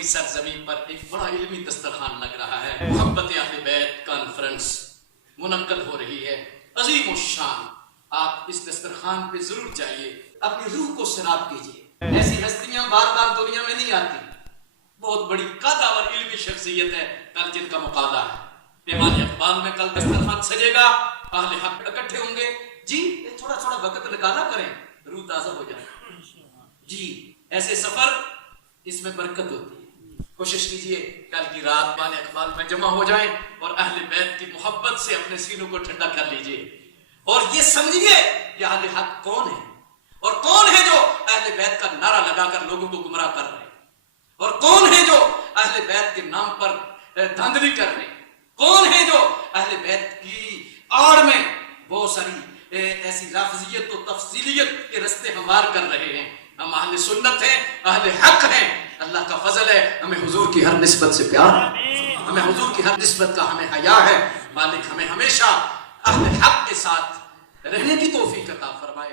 کی سرزمین پر ایک بڑا علمی دسترخوان لگ رہا ہے. محبت اہل بیت کانفرنس منعقد ہو رہی ہے عظیم الشان. آپ اس دسترخوان پہ ضرور جائیے, اپنی روح کو سراب کیجیے. ایسی ہستیاں بار بار دنیا میں نہیں آتی. بہت بڑی قادر علمی شخصیت ہے کل جن کا مقابلہ ہے. پیمانے اقبال میں کل دسترخوان سجے گا, اہل حق اکٹھے ہوں گے. جی تھوڑا تھوڑا وقت نکالا کریں, روح تازہ ہو جائے. جی ایسے سفر اس میں برکت ہوتی ہے. کوشش کیجئے کل کی رات پیمانے اقبال میں جمع ہو جائیں اور اہل بیت کی محبت سے اپنے سینوں کو ٹھنڈا کر لیجئے. اور یہ سمجھیے کہ اہل حق کون ہے, اور کون ہے جو اہل بیت کا نعرہ لگا کر لوگوں کو گمراہ کر رہے ہیں, اور کون ہے جو اہل بیت کے نام پر دھاندلی کر رہے ہیں, کون ہے جو اہل بیت کی آڑ میں بہت ساری ایسی لفظیت و تفصیلیت کے رستے ہموار کر رہے ہیں. ہم اہل سنت ہیں, اہل حق ہیں. اللہ کا فضل ہے, ہمیں حضور کی ہر نسبت سے پیار ہے, ہمیں حضور کی ہر نسبت کا ہمیں حیا ہے. مالک ہمیں ہمیشہ اہل حق کے ساتھ رہنے کی توفیق عطا فرمائے.